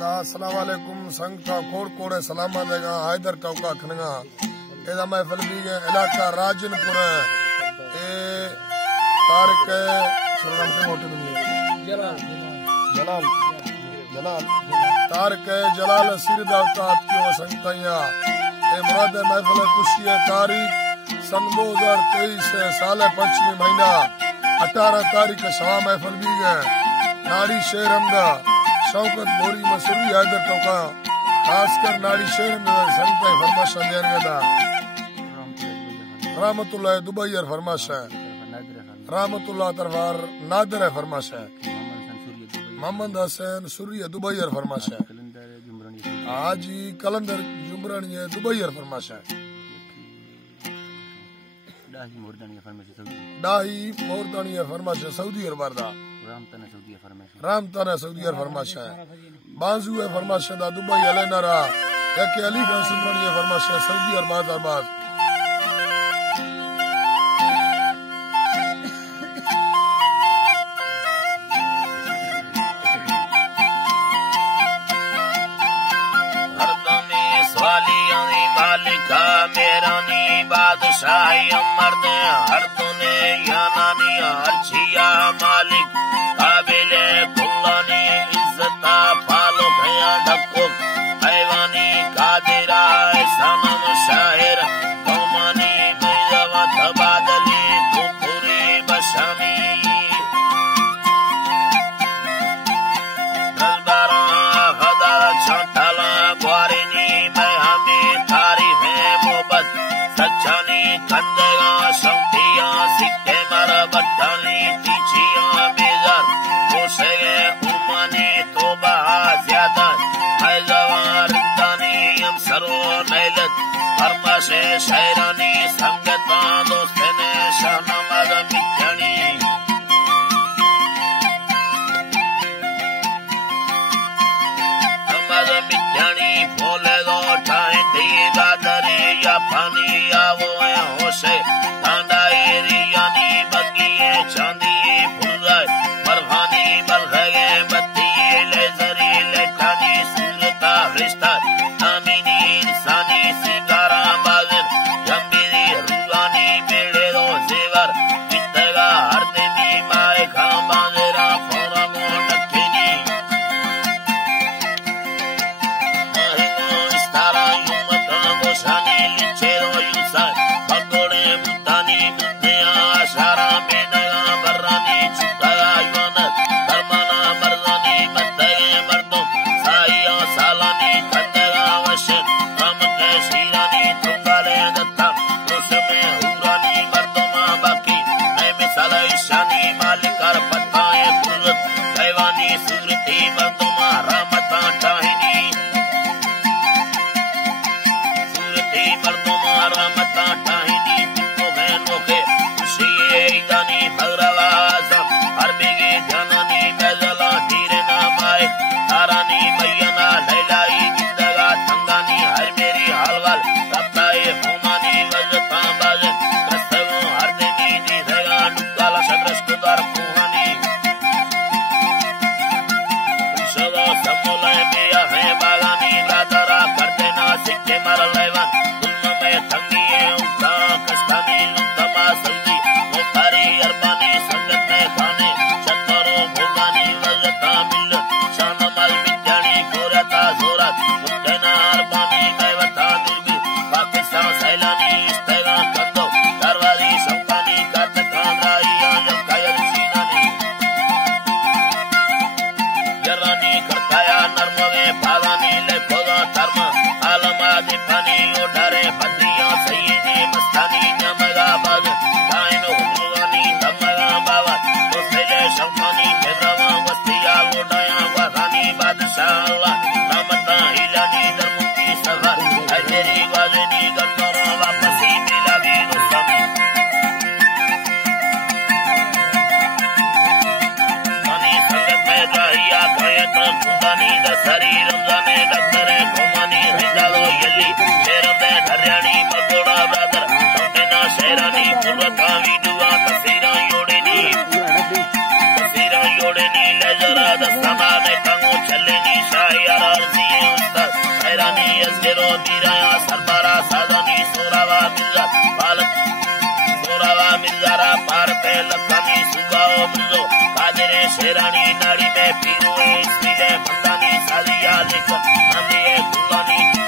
अस्सलाम वालेकुम संगता कोड़ कोड़े सलामा देगा हैदर टौका खनगा एदा महफिल भी है इलाका राजनपुर ए तारक सुरनाम के मोटे में जलाल तारक जलाल सिर दावतात की संगताया ए मुराद महफिल खुशी है तारीख सन 2023 से साल 5वीं महीना 18 तारीख सवा महफिल भी है नाड़ी शेर हमदा शौकत बोरी मसूरी हैदर टोका खासकर नाड़ी शेर में संगत फरमाश दिया रहमतुल्लाह दुबई फरमाश है रहमतुल्लाह तरफार नादर फरमाश है मोहम्मद हसन सूर्य दुबई फरमाश है हाजी कलंदर जुमरानी दुबई फरमाश है डाही मोरदानी फरमाश है सऊदी अरब रामताना सऊदी फरमाश है बाजू है फरमाश दा दुबई अलेनारा एक अली खान सुमरानी फरमाश है सऊदी अरब बादशाही अमर ने हर तूने यानानी अर्चिया मालिक काबिले कुल्लानी इज्जता फालो भया ढक्को हैवानी कादिरा सनम शायर कौमानी बेजवा तबादली कुफुरी बशामी दलबारा खदा छाटला ग्वारिनी में हमें तारीफ है मोहब्बत सच्चानी कंदेगा शौकिया सिक्के मर बट्टानी तीछिया बेजार कोसे उमानी तोबा ज्यादा हैजवार रिंदानी हम सरो नैलत फरमाशे शायरानी संगता दोस्तने शाहनवाज मिथ्यानी नमाज मिथ्यानी बोले दो ठाए देगा दरे या पानी आवो होशे तांडा एरियानी बगिए चांदी फुलगाय परवानी बलगे बत्ती लेजरी लेखानी सूरता रिश्ता नामिनी इंसानी सिंगारा बाजन जंबीरी रुआनी बेड़े दो जेवर बिंदगा हर देवी माए खा बाजरा फोरा मो डकेनी महंगो इस्तारा युमता गोशानी लिचे दो युसार भगोड़े मुतानी मुद्दया शारा बेनगा बर्रानी चुकाया युवनत धर्माना मर्दानी मद्दगे मर्दों साइया सालानी खंडगा वशन काम के शीरानी तुंगाले दत्ता रोशमे हुरानी मर्दों बाकी नए मिसाल ईशानी मालिकार पताए पुरत हैवानी सूरती मर्दों रहमता टाहिनी सूरती मर्दों रहमता टाहिनी तुमको है नोखे खुशिये इदानी भगरवाज़म हर बेगे जानानी बेजला धीरे नामाए तारानी मैयाना लैलाई जिंदगा तंगानी हर मेरी हालवाल रब्बाए होमानी वजता बाजन कस्तवों हर देवी जीधेगा डुक्काला शद्रश कुदार कुहानी सदा समोले बेया है बागानी लादरा करते ना सिक्के मर लेवन दुल्म में तंगिए उठा कस्तानी लुत्तमा सल्दी मुखारी अरबानी संगत में खाने चक्करो भोगानी वजता मिल शानमल मित्यानी गोरता जोरत मुत्तना अरबानी मैवता दुर्बी पाकिस्तान सैलानी इस्तेगा कंदो दरवारी शौकानी कातकान राइया जब कायल सीनानी जरानी करताया नर्मवे भागानी ले खोगा धर्म आलमा दिपानी ओढ़ारे बद्रिया सैयदी मस्तानी नमगा बाज कायनो हुरुआनी धमगा बाबा दोसेले शौकानी तेरवा वस्तिया लोडाया वारानी बादशाह अल्लाह रामता इलानी दरमुक्ति सगा हजरी वाजनी गंदरा वापसी मिलावी दोस्तानी मानी संगत में जाहिया गयत खुदानी दसरी रमजाने डक्तरे घुमानी हिंदालो यली शेरमे धर्यानी मगोड़ा ब्रदर सौटेना शेरानी पुरता विदुआ तसीरा योड़ेनी लेजरा दस्तमा में कंगो चलेनी यार अर्जिए उस्ताद हैरानी अजगरो बीराया सरबारा सादानी सोरावा मिर्जा बालक सोरावा मिर्जारा पार पे लखानी सुगाओ मिर्जो काजरे शेरानी नाड़ी में पीरो इसलिए बंदानी सालिया लेकर नंदी गुलानी